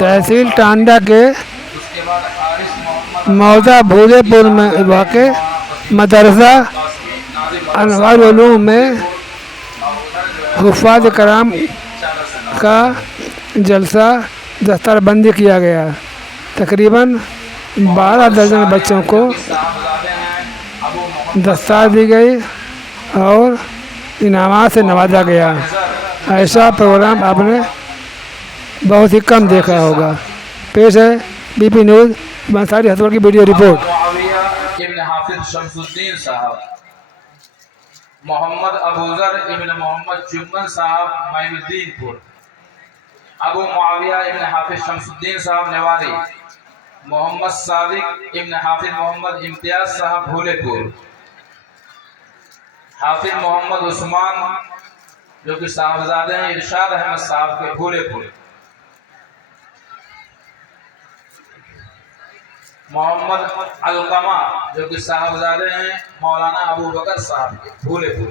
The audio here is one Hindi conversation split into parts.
तहसील टांडा के मौजा भूदेपुर में वाक़ मदरसा अनवार उलूम में हुफ़ाज़ कराम का जलसा दस्तरबंदी किया गया। तकरीबन 12 दर्जन बच्चों को दस्तार दी गई और इनामात से नवाजा गया। ऐसा प्रोग्राम आपने बहुत ही कम देखा होगा। पेश है बीपी न्यूज़ बंसारी हसवर की वीडियो रिपोर्ट। इब्न हाफिज शमसुद्दीन साहब, मोहम्मद अबूजर इब्न मोहम्मद जुम्मन साहब मैनुद्दीनपुर, अबू मुआविया इब्न हाफिज शमसुद्दीन साहब नेवारी, मोहम्मद सादिक इब्न हाफिज मोहम्मद इम्तियाज साहब भूलेपुर, हाफिज मोहम्मद उस्मान जो कि साहबजादे हैं इरशाद अहमद साहब के भूलेपुर, मोहम्मद अलकमा जो कि साहबजादे हैं मौलाना अबू बकर साहब के भूलेपुर,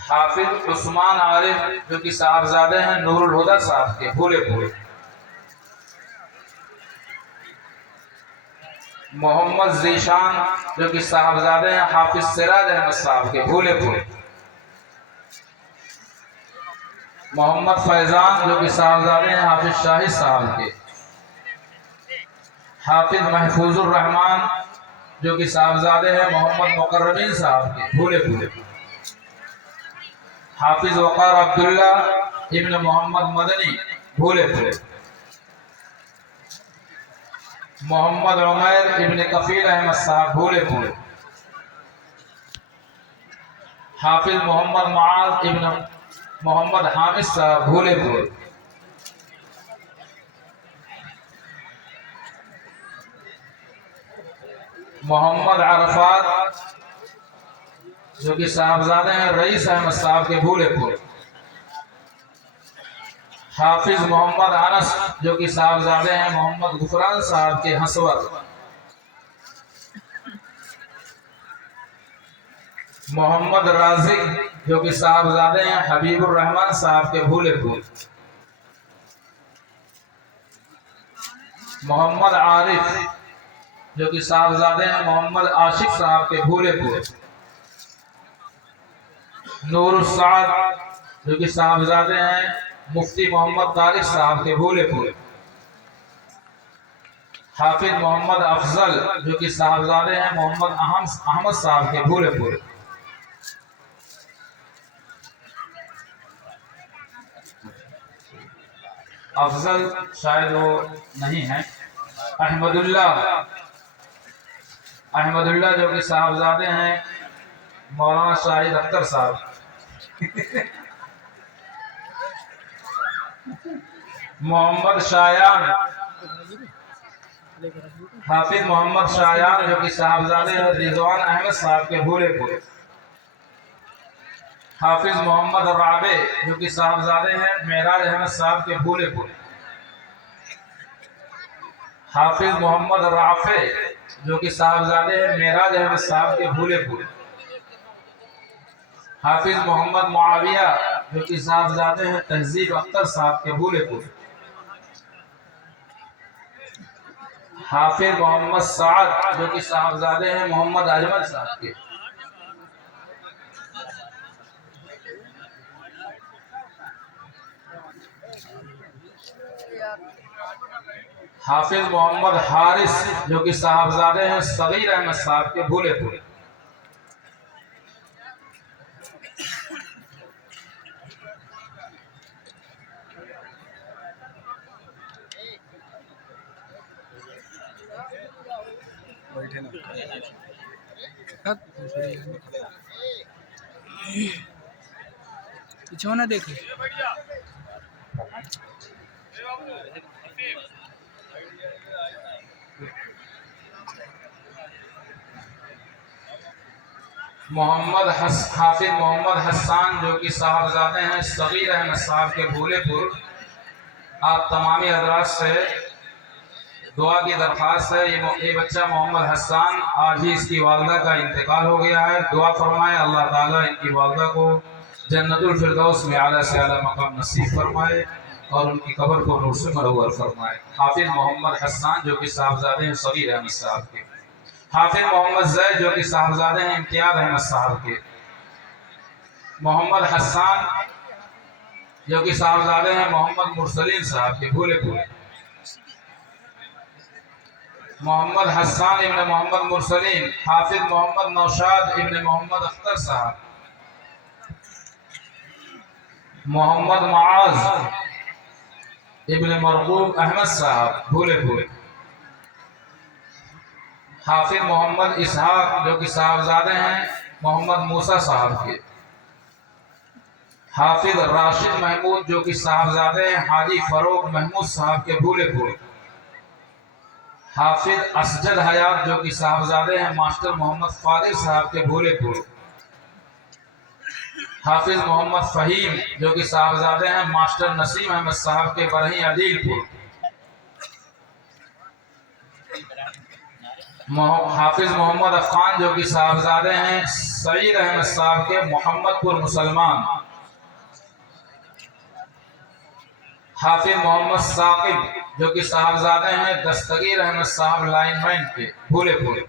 हाफिज उस्मान आरिफ जो कि साहबजादे हैं नूरुल हुदा साहब के भूलेपुर, मोहम्मद जीशान जो कि साहबजादे हैं हाफिज सिराज अहमद साहब के भूलेपुर, मोहम्मद फैजान जो कि साहबजादे हैं हाफिज शाहिद साहब के, हाफिज महफूजुर रहमान जो कि साहबजादे हैं मोहम्मद मुकर्रमीन साहब के भूलेपुर, हाफिज वकार अब्दुल्ला इब्न मोहम्मद मदनी भूलेपुर, मोहम्मद उमैर इब्न कफील अहमद साहब भूलेपुर, हाफिज मोहम्मद मुआज इब्न मोहम्मद हामिद साहब भूलेपुर, मोहम्मद अरफात जो कि साहबजादे हैं रईस अहमद साहब के भूलेपुर, हाफिज मोहम्मद अनस जो कि साहबजादे हैं मोहम्मद गुफरान साहब के हंसवर, मोहम्मद राजिक जो कि साहबजादे हैं हबीबुर रहमान साहब के भूलेपुर, मोहम्मद आरिफ जो कि साहबजादे हैं मोहम्मद आशिक साहब के भूलेपुर, नूरुल साद जो कि साहबजादे हैं मुफ्ती मोहम्मद तारिक साहब के भूलेपुर, हाफिज मोहम्मद अफजल जो कि साहबजादे हैं मोहम्मद अहमद साहब के भूलेपुर, अफजल शायद वो नहीं है, अहमदुल्ला जो कि साहबजादे हैं मौलाना शाहिद अख्तर साहब मोहम्मद शायान, हाफिज मोहम्मद शायान जो कि साहबजादे हैं रिजवान अहमद साहब के भूलेपुर, हाफिज मोहम्मद राबे जो कि साहबजादे हैं मेराज अहमद साहब के भूलेपुर, हाफिज मोहम्मद राफे जो कि साहबजादे हैं मेराज अहमद साहब के भूलेपुर, हाफिज मोहम्मद मुआविया जो कि साहबजादे हैं तहजीब अख्तर साहब के भूलेपुर, हाफिज मोहम्मद साद जो कि साहबजादे हैं मोहम्मद अजमल साहब के, हाफिज मोहम्मद हारिस जो कि साहबजादे हैं सगीर अहमद साहब के भूलेपुर, पीछे ना देखे मोहम्मद हाफिज मोहम्मद हसन जो कि साहबजादे हैं सगीर अहमद साहब के भूलेपुर। आप तमामी हजरात से दुआ की दरख्वास्त है। ये बच्चा मोहम्मद हसन आज ही इसकी वालदा का इंतकाल हो गया है। दुआ फरमाएं अल्लाह ताला इनकी वालदा को जन्नतुल फिरदौस में आला से आला मकाम नसीब फरमाए और उनकी कब्र को नूर से मनव्वर फरमाए। हाफिज मोहम्मद हसन जो कि साहबजादे हैं सगीर अहमद साहब के, हाफिज मोहम्मद जैद जो कि साहबजादे हैं इम्तियाज अहमद साहब के, मोहम्मद हसन जो कि साहबजादे हैं मोहम्मद मुरसलीन साहब के भूले पूरे, मोहम्मद हसन इब्न मोहम्मद मुरसलीन, हाफिज मोहम्मद नौशाद इब्न मोहम्मद अख्तर साहब, मोहम्मद मुआज इब्न मरगूब अहमद साहब भूले पूरे, हाफिज मोहम्मद इसहाक जो कि साहबजादे हैं मोहम्मद मूसा साहब के, हाफिज राशिद महमूद जो कि साहबजादे हैं हाजी फरोग महमूद साहब के भूले पूरे, हाफिज असजद हयात जो कि साहबजादे हैं मास्टर मोहम्मद फादिल साहब के भूले पूरे, हाफिज मोहम्मद फ़हीम जो कि साहबजादे हैं मास्टर नसीम अहमद साहब के बरही अदीलपुर, हाफिज मोहम्मद अफ़ान जो कि साहबजादे हैं सईद अहमद साहब के मोहम्मदपुर मुसलमान, हाफिज मोहम्मद साकिब जो कि साहबजादे हैं दस्तगीर अहमद साहब लाइनमैन के भूले पूरे,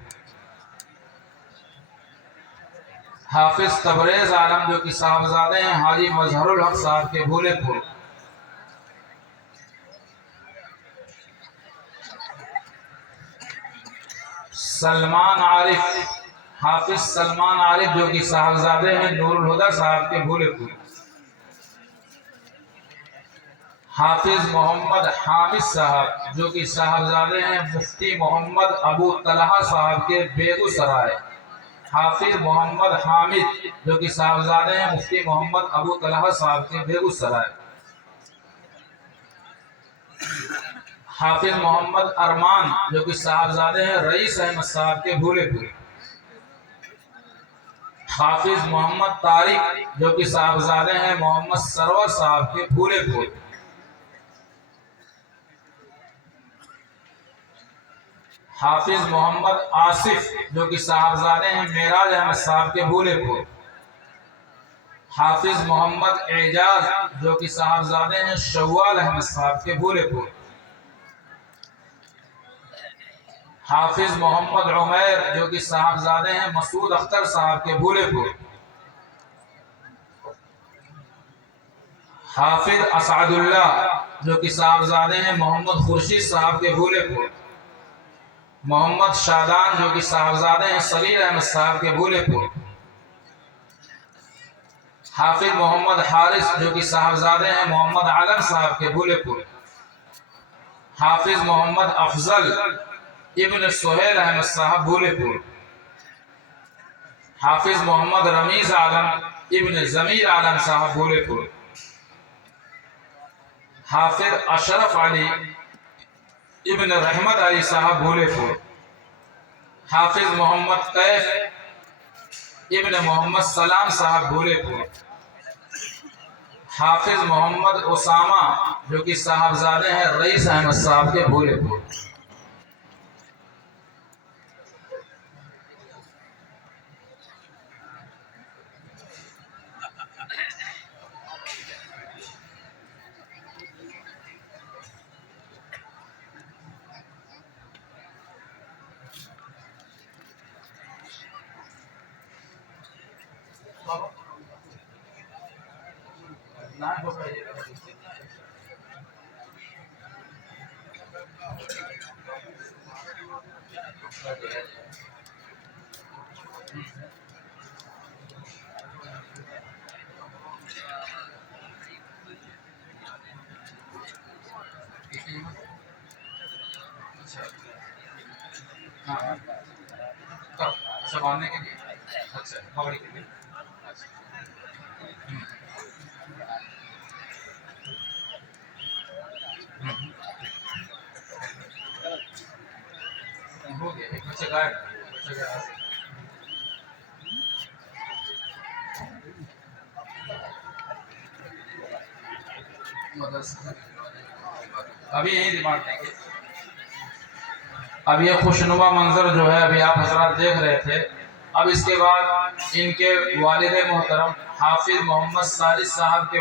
हाफिज तबरेज आलम जो कि साहबजादे हैं हाजी मजहरुल हक साहब के भूले पूरे, सलमान आरिफ, हाफिज सलमान आरिफ जो कि साहबजादे हैं नूरुल हुदा साहब के भूले पूरे, हाफिज मोहम्मद हामिद साहब जो कि साहबजादे हैं मुफ्ती मोहम्मद अबू तलहा साहब के बेगूसराय, हाफिज मोहम्मद हामिद जो कि साहबजादे हैं मुफ्ती मोहम्मद अबू तलहा साहब के बेगूसराय, हाफिज मोहम्मद अरमान जो कि साहबजादे हैं रईस अहमद साहब के भूले पूरे, हाफिज मोहम्मद तारिक जो कि साहबजादे हैं मोहम्मद सरवर साहब के भूले पूरे, हाफिज मोहम्मद आसिफ जो कि साहबजादे हैं मेराज अहमद साहब के भूले पूरे, हाफिज मोहम्मद एजाज जो कि साहबजादे हैं शव्वाल अहमद साहब के भूले पूरे, हाफिज मोहम्मद उमैर जो कि साहबजादे हैं मसूद अख्तर साहब के भूले पूरे, हाफिज असदुल्लाह जो कि साहबजादे हैं मोहम्मद खुर्शीद साहब के भूले पूरे, मोहम्मद शादान जो कि साहबजादे हैं सगीर अहमद साहब के भूले पूरे, हाफिज मोहम्मद हारिस जो कि साहबजादे हैं मोहम्मद आलम साहब के भूले पूरे, हाफिज मोहम्मद अफजल इब्न सुहेल अहमद साहब भूले पूरे, हाफिज मोहम्मद रमीज आलम इब्न जमीर आलम साहब भूले पूरे, हाफिज अशरफ अली इब्न रहमत अली साहब भूले पूरे, हाफिज मोहम्मद कैफ इब्न मोहम्मद सलाम साहब भूले पूरे, हाफिज मोहम्मद उसामा जो कि साहबजादे हैं रईस अहमद साहब के भूले पूरे। हाँ संभालने के लिए अच्छा पकड़ के लिए हो गया एक बच्चे गायब अभी यही रिमांड देंगे। अब ये खुशनुमा मंजर जो है अभी आप हजरात देख रहे थे। अब इसके बाद इनके वालिद मोहतरम हाफिज मोहम्मद साजिद साहब के